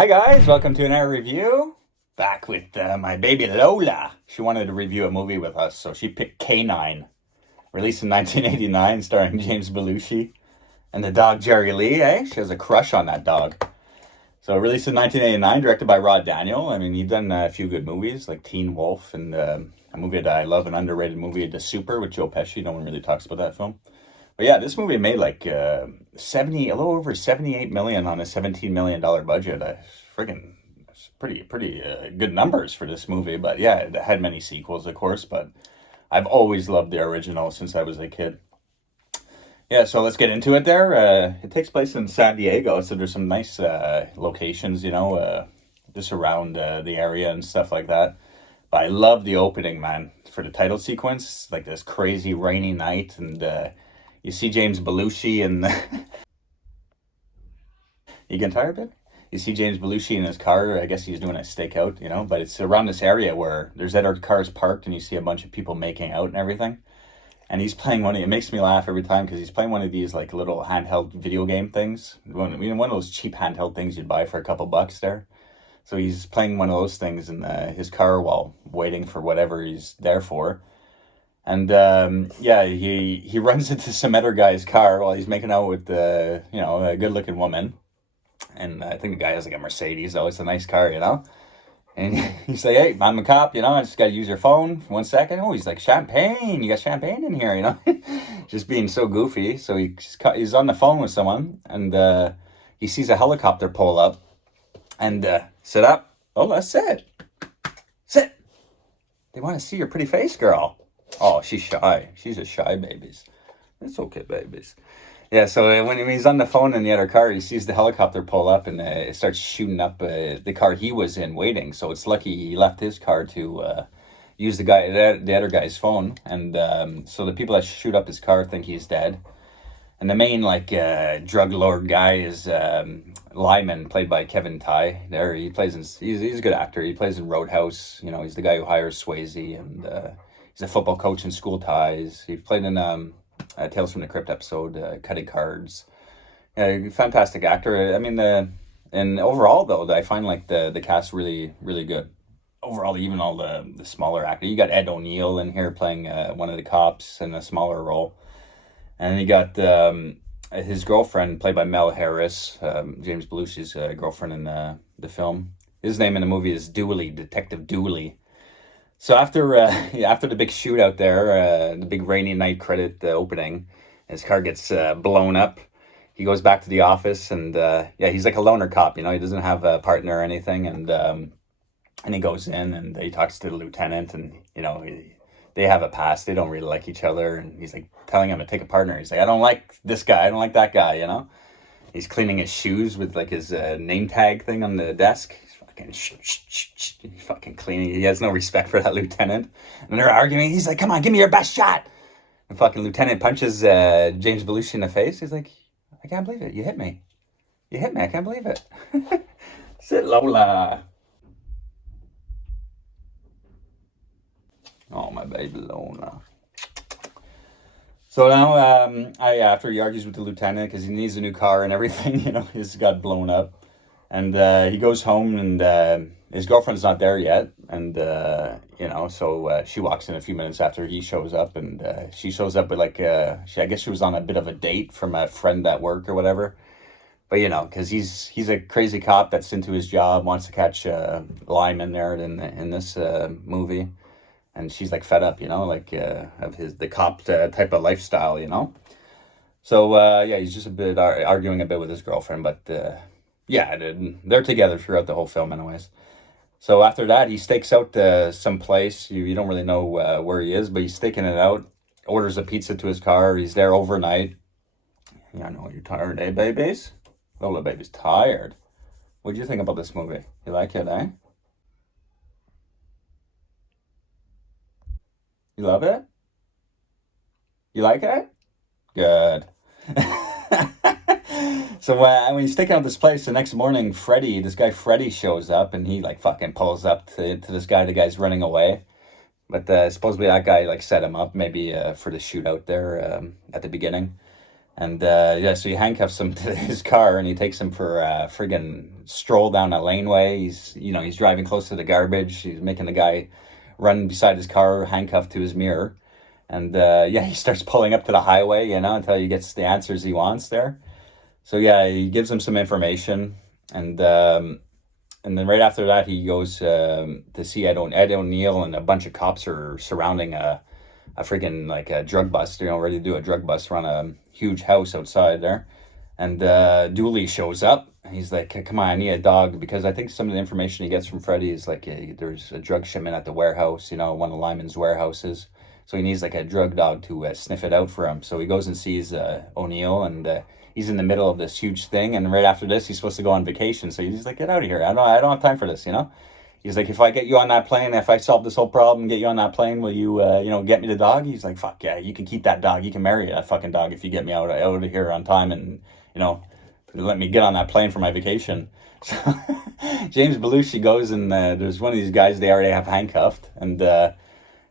Hi guys, welcome to another review. Back with my baby Lola. She wanted to review a movie with us, so she picked K-9, released in 1989, starring James Belushi and the dog Jerry Lee. She has a crush on that dog. So released in 1989, directed by Rod Daniel. I mean, he'd done a few good movies like Teen Wolf and a movie that I love, an underrated movie, The Super, with Joe Pesci. No one really talks about that film. But yeah, this movie made like a little over 78 million on a $17 million budget. It's pretty good numbers for this movie. But yeah, it had many sequels, of course. But I've always loved the original since I was a kid. Yeah, so let's get into it. It takes place in San Diego, so there's some nice locations, just around the area and stuff like that. But I love the opening, man, for the title sequence, like this crazy rainy night, and you see James Belushi and you getting tired, babe? You see James Belushi in his car. I guess he's doing a stakeout, but it's around this area where there's other cars parked, and you see a bunch of people making out and everything. And he's playing it makes me laugh every time because he's playing one of these like little handheld video game things. One of those cheap handheld things you'd buy for a couple bucks there. So he's playing one of those things in his car while waiting for whatever he's there for. And yeah, he runs into some other guy's car while he's making out with a good looking woman. And I think the guy has like a Mercedes, though. It's a nice car. And he's like, "Hey, I'm a cop, I just got to use your phone for 1 second." Oh, he's like, "Champagne, you got champagne in here," just being so goofy. So he's on the phone with someone, and he sees a helicopter pull up, and sit up. Oh, let's sit. Sit. They want to see your pretty face, girl. Oh, she's shy. She's a shy babies. It's okay, babies. Yeah, so when he's on the phone in the other car, he sees the helicopter pull up, and it starts shooting up the car he was in waiting. So it's lucky he left his car to use the other guy's phone. And so the people that shoot up his car think he's dead. And the main drug lord guy is Lyman, played by Kevin Tighe. He's a good actor. He plays in Roadhouse. He's the guy who hires Swayze, and he's a football coach in School Ties. He played in Tales from the Crypt episode, Cutting Cards. Fantastic actor. I mean, and overall though, I find the cast really, really good. Overall, even all the smaller actors. You got Ed O'Neill in here playing one of the cops in a smaller role. And you got his girlfriend, played by Mel Harris, James Belushi's girlfriend in the film. His name in the movie is Dooley, Detective Dooley. So after the big shootout there, the big rainy night credit opening, his car gets blown up. He goes back to the office, and he's like a loner cop. He doesn't have a partner or anything, and he goes in and he talks to the lieutenant, and they have a past. They don't really like each other, and he's like telling him to take a partner. He's like, "I don't like this guy. I don't like that guy." He's cleaning his shoes with like his name tag thing on the desk. He's fucking cleaning. He has no respect for that lieutenant. And they're arguing. He's like, "Come on, give me your best shot." And fucking lieutenant punches James Belushi in the face. He's like, "I can't believe it. You hit me. You hit me. I can't believe it." Sit, Lola. Oh, my baby Lola. So now, after he argues with the lieutenant because he needs a new car and everything, he's got blown up. And he goes home, and his girlfriend's not there yet. And, so she walks in a few minutes after he shows up. And she shows up with, I guess she was on a bit of a date from a friend at work or whatever. But, because he's a crazy cop that's into his job, wants to catch Lyman there in this movie. And she's, fed up, of the cop type of lifestyle, So, he's just a bit arguing a bit with his girlfriend, but... they're together throughout the whole film anyways. So after that, he stakes out some place. You don't really know where he is, but he's staking it out. Orders a pizza to his car. He's there overnight. Yeah, I know you're tired, eh, babies? Lola baby's tired. What do you think about this movie? You like it, eh? You love it? You like it? Good. So when he's taking out this place, the next morning, this guy Freddy shows up, and he fucking pulls up to this guy. The guy's running away, but supposedly that guy set him up maybe for the shootout there at the beginning. And yeah, so he handcuffs him to his car and he takes him for a friggin' stroll down a laneway. He's driving close to the garbage. He's making the guy run beside his car, handcuffed to his mirror. And yeah, he starts pulling up to the highway, until he gets the answers he wants there. So yeah, he gives him some information, and and then right after that, he goes to see Ed O'Neill, and a bunch of cops are surrounding a freaking like a drug bust, ready to do a drug bust around a huge house outside there. And Dooley shows up. He's like, "Come on, I need a dog," because I think some of the information he gets from Freddie is like there's a drug shipment at the warehouse, one of Lyman's warehouses. So he needs like a drug dog to sniff it out for him. So he goes and sees O'Neill, and he's in the middle of this huge thing. And right after this, he's supposed to go on vacation. So he's like, "Get out of here! I don't have time for this." He's like, "If I get you on that plane, if I solve this whole problem, get you on that plane, will you, get me the dog?" He's like, "Fuck yeah, you can keep that dog. You can marry that fucking dog if you get me out of here on time and, let me get on that plane for my vacation." So James Belushi goes and there's one of these guys they already have handcuffed.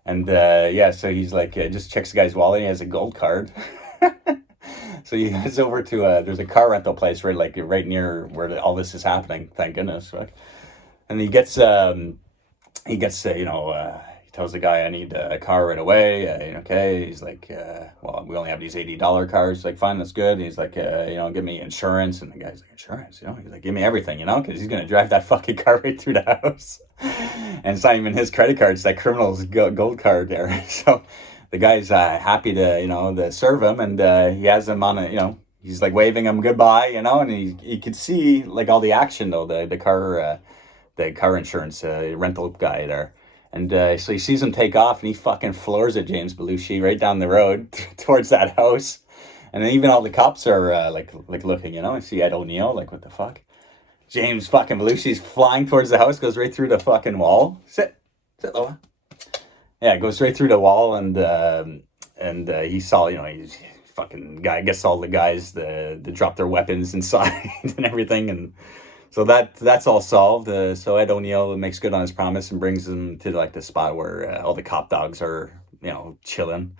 Yeah, so he's like, just checks the guy's wallet. He has a gold card. So he heads over to, there's a car rental place right near where all this is happening. Thank goodness. Right? And he tells the guy, "I need a car right away." Okay. He's like, "Well, we only have these $80 cars." He's like, "Fine, that's good." And he's like, "Give me insurance." And the guy's like, "Insurance?" He's like, "Give me everything, because he's going to drive that fucking car right through the house." And it's not even his credit card. It's that criminal's gold card there. So the guy's happy to serve him. And he has him on he's like waving him goodbye, and he could see like all the action though, the car insurance rental guy there. And so he sees him take off, and he fucking floors at James Belushi right down the road towards that house. And then even all the cops are like looking, I see Ed O'Neill, like, what the fuck? James fucking Belushi's flying towards the house, goes right through the fucking wall. Sit, Lola. Yeah, goes right through the wall, and he saw, he's fucking guy. I guess all the guys they drop their weapons inside and everything, and so that's all solved. So Ed O'Neill makes good on his promise and brings him to like the spot where all the cop dogs are, chilling.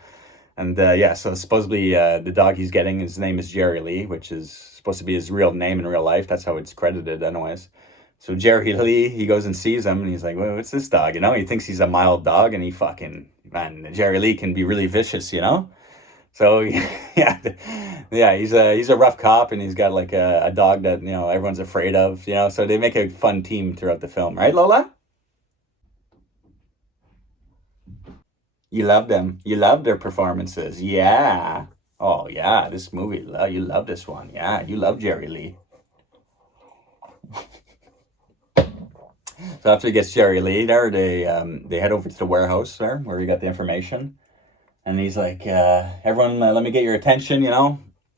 And yeah, so supposedly the dog he's getting, his name is Jerry Lee, which is supposed to be his real name in real life. That's how it's credited anyways. So Jerry Lee, he goes and sees him, and he's like, "Well, what's this dog?" He thinks he's a mild dog, and man, Jerry Lee can be really vicious, So yeah, he's a rough cop, and he's got like a dog that everyone's afraid of. So they make a fun team throughout the film, right, Lola? You love them. You love their performances. Yeah. Oh yeah, this movie. You love this one. Yeah, you love Jerry Lee. So after he gets Jerry Lee there, they head over to the warehouse there where he got the information. And he's like, "Everyone, let me get your attention,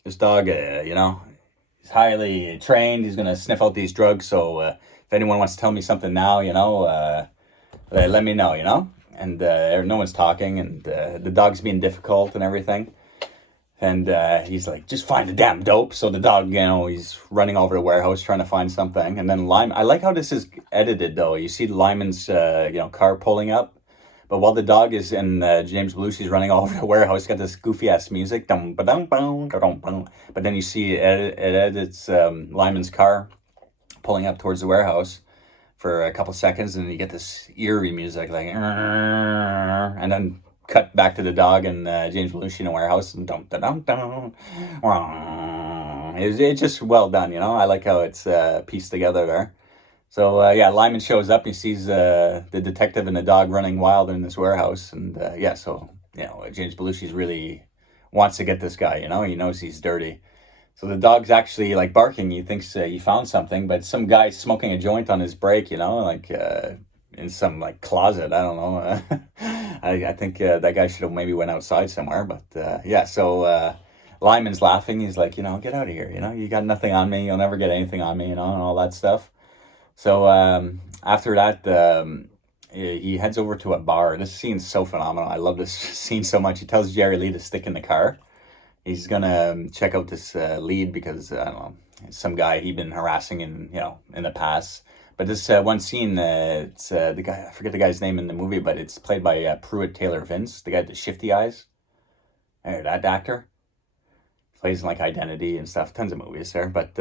This dog, he's highly trained. He's going to sniff out these drugs. So if anyone wants to tell me something now, let me know. And no one's talking, and the dog's being difficult and everything. And he's like, "Just find the damn dope." So the dog, he's running all over the warehouse trying to find something. And then Lyman, I like how this is edited, though. You see Lyman's, car pulling up. But while the dog is in James Belushi's running all over the warehouse, got this goofy ass music. But then you see it edits Lyman's car pulling up towards the warehouse for a couple seconds, and you get this eerie music, like, and then cut back to the dog and James Belushi in the warehouse, and it's just well done, I like how it's pieced together there. So yeah, Lyman shows up. He sees the detective and the dog running wild in this warehouse, and yeah, so James Belushi's really wants to get this guy. He knows he's dirty. So the dog's actually like barking. He thinks he found something, but some guy's smoking a joint on his break. Like in some like closet. I don't know. I think that guy should have maybe went outside somewhere. But yeah, so Lyman's laughing. He's like, "Get out of here. You got nothing on me. You'll never get anything on me. And all that stuff." So after that, he heads over to a bar. This scene's so phenomenal. I love this scene so much. He tells Jerry Lee to stick in the car. He's gonna check out this lead because I don't know, some guy he'd been harassing in the past. But this one scene, it's the guy, I forget the guy's name in the movie, but it's played by Pruitt Taylor Vince, the guy with the shifty eyes. That actor. Plays in like Identity and stuff. Tons of movies there, but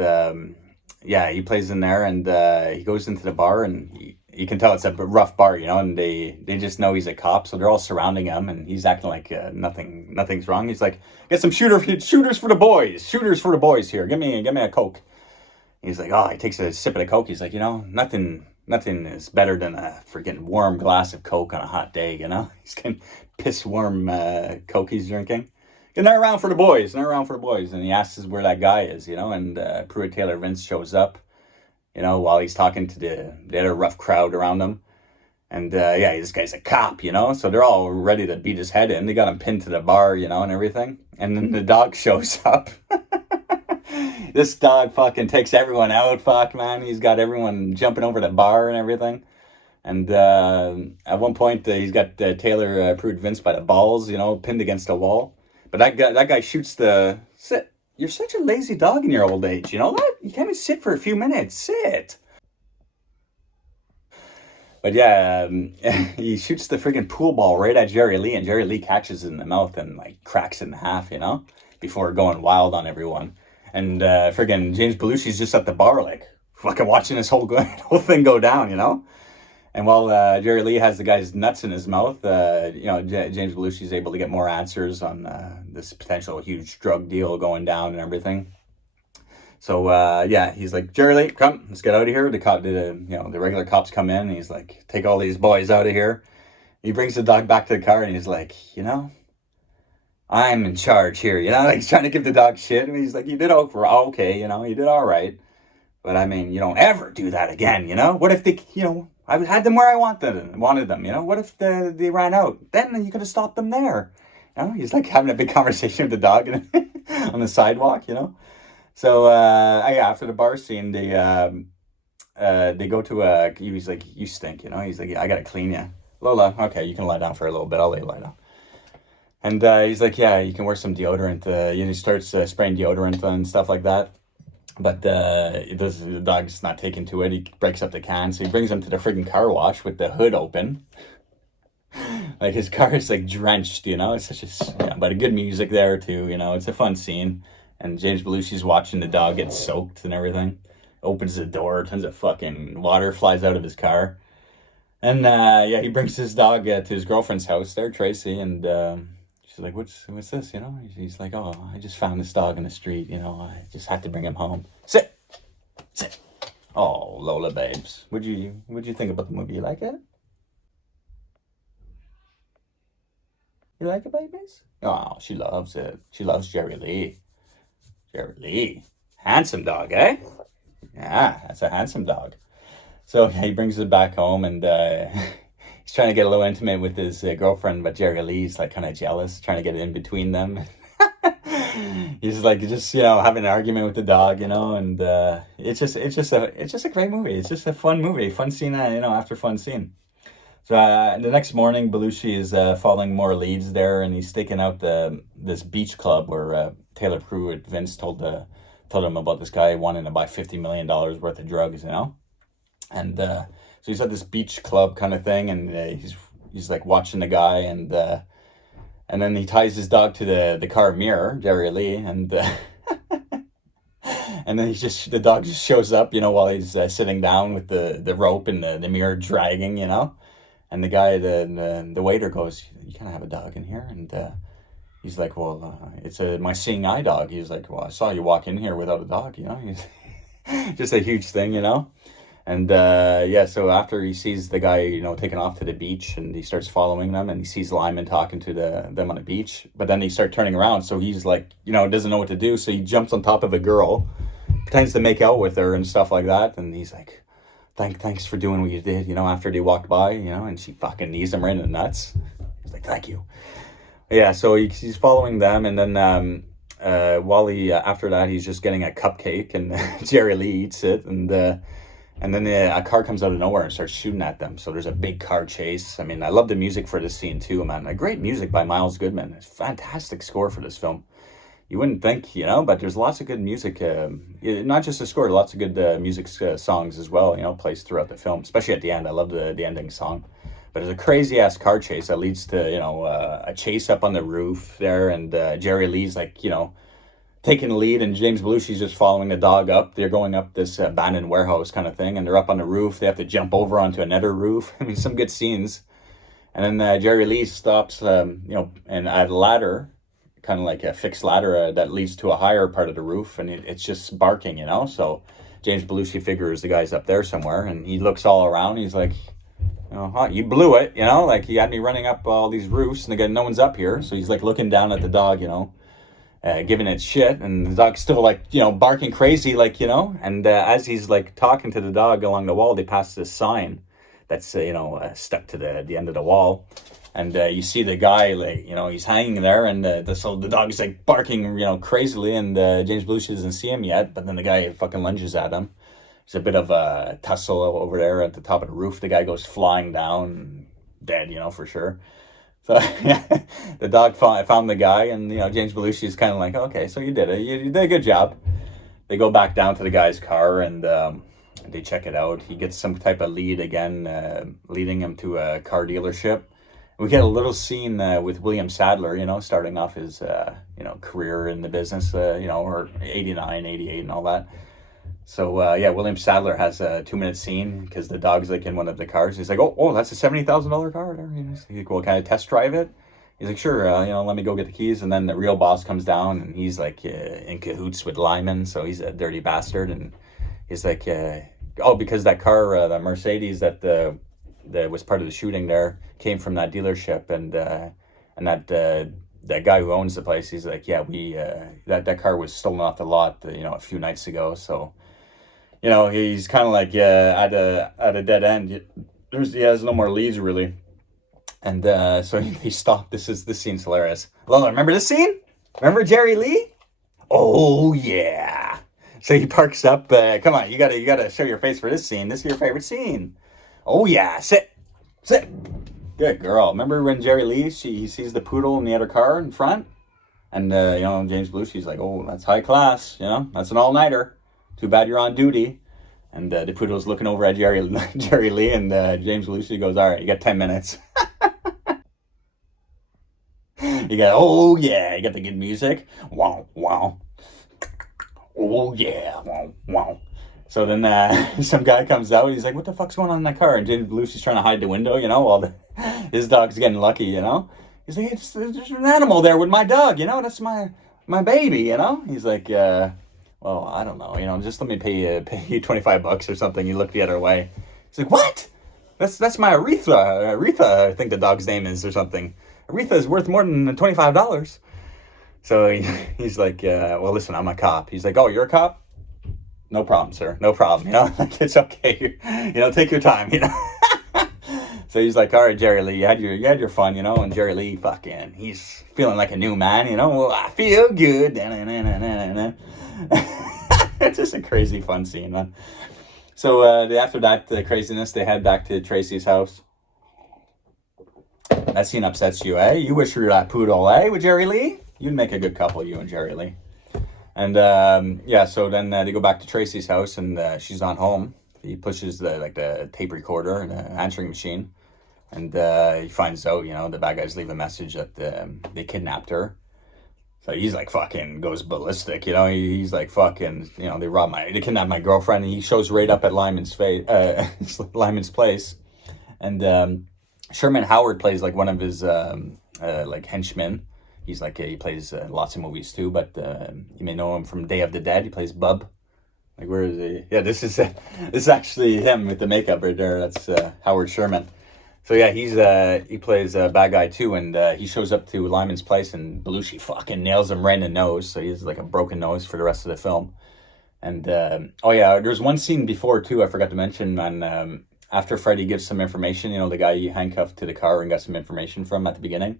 yeah, he plays in there, and he goes into the bar, and you can tell it's a rough bar, and they just know he's a cop, so they're all surrounding him, and he's acting like nothing's wrong. He's like, get some shooters for the boys here. Give me a Coke. He's like, oh, he takes a sip of the Coke. He's like, nothing is better than a freaking warm glass of Coke on a hot day. He's getting piss warm Coke he's drinking. And they're around for the boys. And he asks where that guy is, and Pruitt Taylor Vince shows up, while he's talking to the other rough crowd around him. And yeah, this guy's a cop, so they're all ready to beat his head in. They got him pinned to the bar, and everything. And then the dog shows up. This dog fucking takes everyone out, fuck, man. He's got everyone jumping over the bar and everything. And at one point, he's got Taylor Pruitt Vince by the balls, pinned against a wall. But that guy shoots sit. You're such a lazy dog in your old age, you know that? You can't even sit for a few minutes. Sit. But yeah, he shoots the friggin' pool ball right at Jerry Lee, and Jerry Lee catches it in the mouth and like cracks it in half, before going wild on everyone. And friggin' James Belushi's just at the bar, like fucking watching this whole thing go down, And while Jerry Lee has the guy's nuts in his mouth, James Belushi's able to get more answers on this potential huge drug deal going down and everything. So yeah, he's like, Jerry Lee, come, let's get out of here. The regular cops come in, and he's like, take all these boys out of here. He brings the dog back to the car, and he's like, I'm in charge here. He's trying to give the dog shit, and he's like, you did okay, you did all right. But I mean, you don't ever do that again, What if they, I had them where I wanted them, What if they ran out? Then you could have stopped them there. He's like having a big conversation with the dog on the sidewalk, So after the bar scene, they go to he's like, you stink, He's like, I gotta clean you. Lola, okay, you can lie down for a little bit. I'll let you lie down. And he's like, yeah, you can wear some deodorant. He starts spraying deodorant and stuff like that. But the dog's not taking to it. He breaks up the can, so he brings him to the friggin' car wash with the hood open. Like his car is like drenched, It's such but a good music there too, It's a fun scene, and James Belushi's watching the dog get soaked and everything. Opens the door, tons of fucking water flies out of his car, and he brings his dog to his girlfriend's house there, Tracy, and she's like, what's this, He's like, oh, I just found this dog in the street, I just had to bring him home. Sit. Oh, Lola, babes. What'd you think about the movie? You like it? You like it, babies? Oh, she loves it. She loves Jerry Lee. Jerry Lee. Handsome dog, eh? Yeah, that's a handsome dog. So he brings it back home, and he's trying to get a little intimate with his girlfriend, but Jerry Lee's like kind of jealous, trying to get in between them. He's like having an argument with the dog, and it's just a great movie. It's just a fun movie, fun scene, after fun scene. So the next morning, Belushi is following more leads there, and he's staking out this beach club where Taylor Pruitt Vince told him about this guy wanting to buy $50 million worth of drugs, and so he's at this beach club kind of thing, and he's like watching the guy, and then he ties his dog to the car mirror, Jerry Lee, and and then the dog just shows up, while he's sitting down with the rope and the mirror dragging, and the guy, the waiter goes, you can't have a dog in here, and he's like, well, it's my seeing eye dog. He's like, well, I saw you walk in here without a dog, He's just a huge thing, And so after he sees the guy, taking off to the beach, and he starts following them, and he sees Lyman talking to them on the beach, but then they start turning around, so he's like, doesn't know what to do, so he jumps on top of a girl, pretends to make out with her and stuff like that, and he's like, thanks for doing what you did, after they walked by, and she fucking knees him right in the nuts. He's like, thank you. Yeah, so he's following them, and then Wally, after that, he's just getting a cupcake, and Jerry Lee eats it, and then a car comes out of nowhere and starts shooting at them. So there's a big car chase. I mean, I love the music for this scene too, man. A great music by Miles Goodman. It's a fantastic score for this film. You wouldn't think, but there's lots of good music. Not just the score, lots of good music songs as well, placed throughout the film, especially at the end. I love the ending song. But it's a crazy-ass car chase that leads to, a chase up on the roof there. And Jerry Lee's like, taking the lead, and James Belushi's just following the dog up. They're going up this abandoned warehouse kind of thing, and they're up on the roof. They have to jump over onto another roof. I mean, some good scenes. And then Jerry Lee stops, and at a ladder, kind of like a fixed ladder that leads to a higher part of the roof, and it's just barking, So James Belushi figures the guy's up there somewhere, and he looks all around. He's like, you blew it, Like, he had me running up all these roofs, and again, no one's up here. So he's like looking down at the dog, giving it shit, and the dog's still like, barking crazy, like, And as he's like talking to the dog along the wall, they pass this sign that's stuck to the end of the wall, and you see the guy, like, he's hanging there, and so the dog's like barking crazily, and James Belushi doesn't see him yet, but then the guy fucking lunges at him. There's a bit of a tussle over there at the top of the roof. The guy goes flying down, dead, for sure. So the dog found the guy, and James Belushi's kind of like, okay, so you did it, you did a good job. They go back down to the guy's car, and they check it out. He gets some type of lead again, leading him to a car dealership. We get a little scene with William Sadler, starting off his, career in the business, or 89, 88 and all that. So, William Sadler has a 2-minute scene because the dog's like in one of the cars. He's like, oh, that's a $70,000 car. He's like, well, can I test drive it? He's like, sure, let me go get the keys. And then the real boss comes down, and he's like in cahoots with Lyman. So he's a dirty bastard. And he's like, because that car, the Mercedes that was part of the shooting there, came from that dealership, and that guy who owns the place, he's like, that car was stolen off the lot, a few nights ago. So, he's kind of like at a dead end. He has no more leads really, and so he stopped. This scene's hilarious. Well, remember this scene? Remember Jerry Lee? Oh yeah. So he parks up. Come on, you gotta show your face for this scene. This is your favorite scene. Oh yeah, sit. Good girl. Remember when Jerry Lee, he sees the poodle in the other car in front, and James Belushi's like, oh, that's high class. That's an all-nighter. Too bad you're on duty. And the poodle's looking over at Jerry Lee, and James Belushi goes, all right, you got 10 minutes. You got the good music. Wow, wow. Oh yeah, wow, wow. So then some guy comes out. He's like, what the fuck's going on in that car? And James Belushi's trying to hide the window, while his dog's getting lucky, He's like, there's an animal there with my dog, that's my baby, He's like, well, I don't know, just let me pay you $25 or something. You look the other way. He's like, what? That's my Aretha. Aretha, I think the dog's name is, or something. Aretha is worth more than $25. So he's like, well, listen, I'm a cop. He's like, oh, you're a cop? No problem, sir. No problem. Like, it's okay. Take your time. So he's like, all right, Jerry Lee, you had your fun, And Jerry Lee, fucking, he's feeling like a new man, Well, I feel good. It's just a crazy fun scene, man. So after that craziness, they head back to Tracy's house. That scene upsets you, eh? You wish you were that poodle, eh, with Jerry Lee? You'd make a good couple, you and Jerry Lee. And so then they go back to Tracy's house, and she's not home. He pushes the tape recorder and the answering machine, and he finds out, the bad guys leave a message that they kidnapped her. So he's like fucking goes ballistic, He's like fucking, they kidnapped my girlfriend. And he shows right up at Lyman's place, and Sherman Howard plays like one of his like henchmen. He's like he plays lots of movies too, but you may know him from Day of the Dead. He plays Bub. Like, where is he? Yeah, this is actually him with the makeup right there. That's Howard Sherman. So yeah, he plays a bad guy too, and he shows up to Lyman's place, and Belushi fucking nails him right in the nose. So he has like a broken nose for the rest of the film. And there's one scene before too I forgot to mention, man. After Freddy gives some information, the guy he handcuffed to the car and got some information from at the beginning.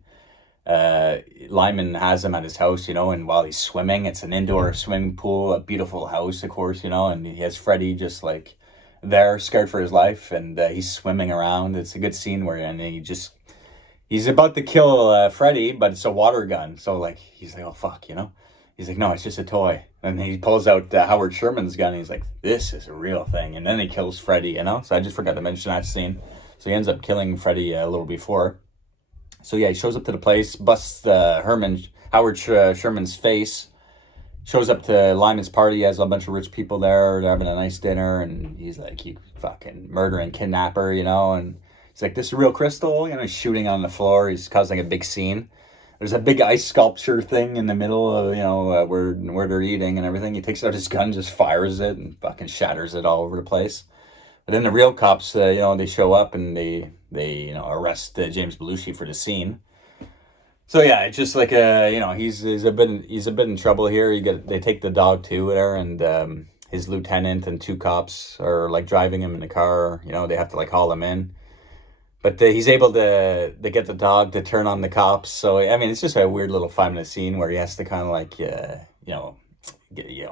Lyman has him at his house, and while he's swimming, it's an indoor swimming pool, a beautiful house, of course, and he has Freddy just like there, scared for his life, and he's swimming around. It's a good scene where he's about to kill Freddy, but it's a water gun. So like he's like, oh fuck, He's like, no, it's just a toy. And he pulls out Howard Sherman's gun. And he's like, this is a real thing. And then he kills Freddy, So I just forgot to mention that scene. So he ends up killing Freddy a little before. So yeah, he shows up to the place, busts Howard Sherman's face, shows up to Lyman's party. He has a bunch of rich people there. They're having a nice dinner, and he's like, "You fucking murdering kidnapper," and he's like, "This is real crystal." He's shooting on the floor. He's causing a big scene. There's a big ice sculpture thing in the middle of where they're eating and everything. He takes out his gun, just fires it, and fucking shatters it all over the place. But then the real cops, they show up and they arrest James Belushi for the scene. So yeah, it's just like he's a bit in trouble here. They take the dog too there, and his lieutenant and two cops are like driving him in the car. They have to like haul him in, but he's able to get the dog to turn on the cops. So I mean, it's just a weird little 5 minute scene where he has to kind of like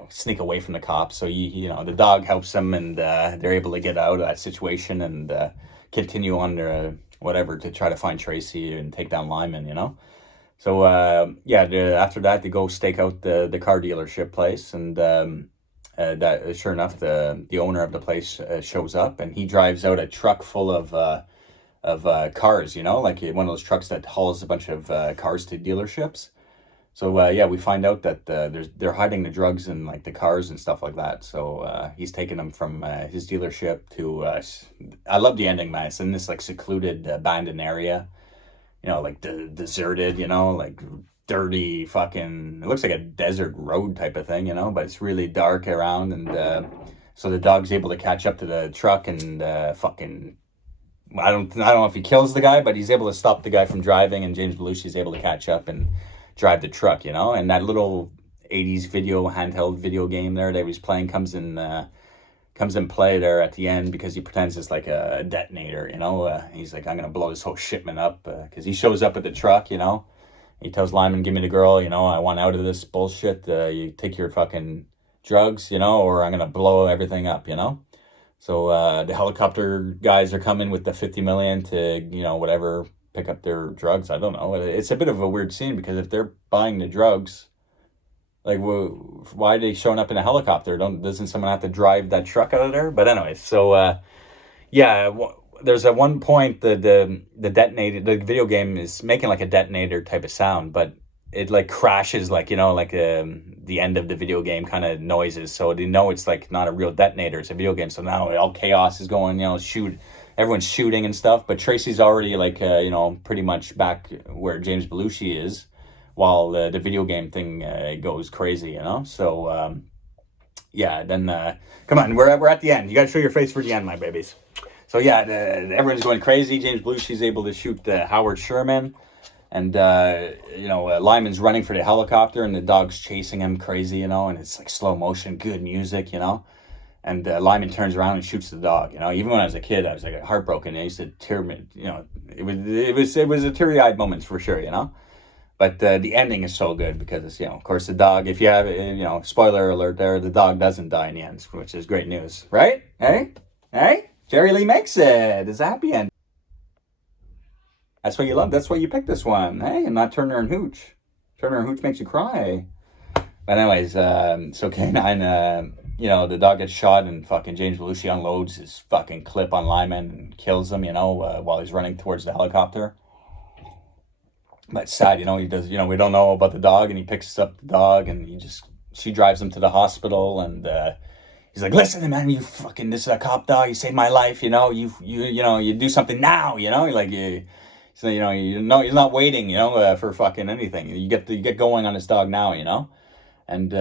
sneak away from the cops. So the dog helps him, and they're able to get out of that situation and continue on their whatever to try to find Tracy and take down Lyman. So after that they go stake out the car dealership place, and that sure enough the owner of the place shows up, and he drives out a truck full of cars, like one of those trucks that hauls a bunch of cars to dealerships. So we find out that they're hiding the drugs in like the cars and stuff like that. So he's taking them from his dealership to. I love the ending, man. It's in this like secluded, abandoned area. Like deserted. Like dirty fucking. It looks like a desert road type of thing. But it's really dark around, and so the dog's able to catch up to the truck and fucking. I don't know if he kills the guy, but he's able to stop the guy from driving, and James Belushi's able to catch up and drive the truck, and that little 80s handheld video game there that he was playing comes in play there at the end, because he pretends it's like a detonator, he's like, I'm gonna blow this whole shipment up, because he shows up at the truck, he tells Lyman, give me the girl, I want out of this bullshit, you take your fucking drugs, or I'm gonna blow everything up, so the helicopter guys are coming with the 50 million to whatever, pick up their drugs. I don't know. It's a bit of a weird scene, because if they're buying the drugs, like, why are they showing up in a helicopter? Doesn't someone have to drive that truck out of there? But anyways, so there's at one point the detonator, the video game is making like a detonator type of sound, but it like crashes, like the end of the video game kind of noises, so they know it's like not a real detonator, it's a video game. So now all chaos is going, everyone's shooting and stuff, but Tracy's already like pretty much back where James Belushi is, while the video game thing goes crazy, So then come on, we're at the end. You got to show your face for the end, my babies. So everyone's going crazy. James Belushi's able to shoot Howard Sherman, and Lyman's running for the helicopter, and the dog's chasing him crazy, and it's like slow motion, good music, And Lyman turns around and shoots the dog. Even when I was a kid, I was like heartbroken. I used to tear me. It was a teary-eyed moment for sure. But the ending is so good, because of course the dog. If you have spoiler alert there, the dog doesn't die in the end, which is great news, right? Hey, Jerry Lee makes it. It's a happy end. That's what you love. That's why you picked this one. Hey, and not Turner and Hooch. Turner and Hooch makes you cry. But anyways, so K-9. The dog gets shot, and fucking James Belushi unloads his fucking clip on Lyman and kills him, while he's running towards the helicopter. But it's sad, he does, we don't know about the dog, and he picks up the dog, and she drives him to the hospital, and he's like, listen, man, this is a cop dog, you saved my life, you do something now, so, you're not waiting, for fucking anything. You get going on this dog now, and,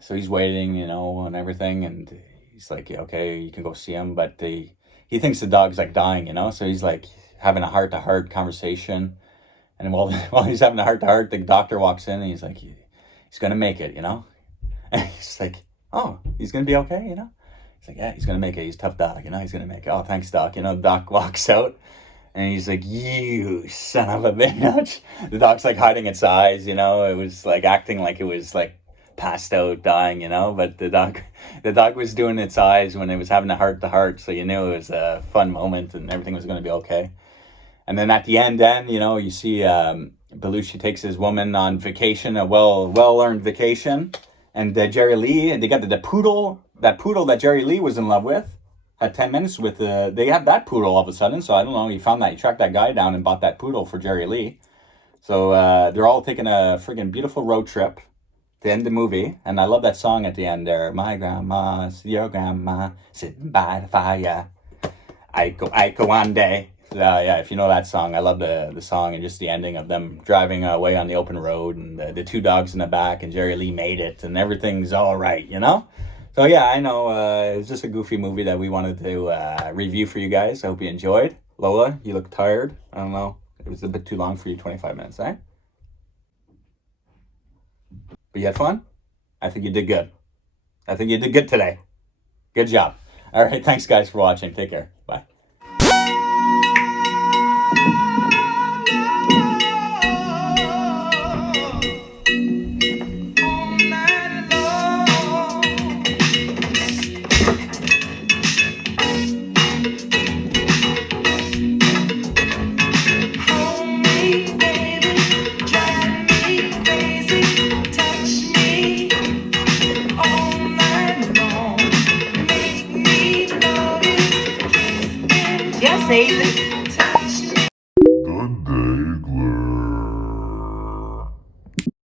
so he's waiting, and everything, and he's like, okay, you can go see him, but he thinks the dog's like dying, so he's like having a heart-to-heart conversation, and while he's having a heart-to-heart, the doctor walks in, and he's like, he's gonna make it, and he's like, oh, he's gonna be okay, he's like, yeah, he's gonna make it, he's a tough dog, he's gonna make it. Oh, thanks, doc. Doc walks out, and he's like, you son of a bitch. The dog's like hiding its eyes, it was like acting like it was like passed out, dying, but the dog was doing its eyes when it was having a heart-to-heart, so you knew it was a fun moment and everything was going to be okay. And then at the end, you see Belushi takes his woman on vacation, a well-earned vacation, and Jerry Lee, and they got the poodle, that Jerry Lee was in love with, had 10 minutes with, they have that poodle all of a sudden, so I don't know, he tracked that guy down and bought that poodle for Jerry Lee. So they're all taking a friggin' beautiful road trip to end the movie, and I love that song at the end there. My grandma's, your grandma, sitting by the fire. Aiko one day. Yeah, if you know that song, I love the song and just the ending of them driving away on the open road and the two dogs in the back and Jerry Lee made it and everything's all right, you know? So yeah, I know it's just a goofy movie that we wanted to review for you guys. I hope you enjoyed. Lola, you look tired. I don't know. It was a bit too long for you, 25 minutes, eh? But you had fun? I think you did good. I think you did good today. Good job. All right, thanks guys for watching. Take care. Bye. Yes, Daigler. The Daigler.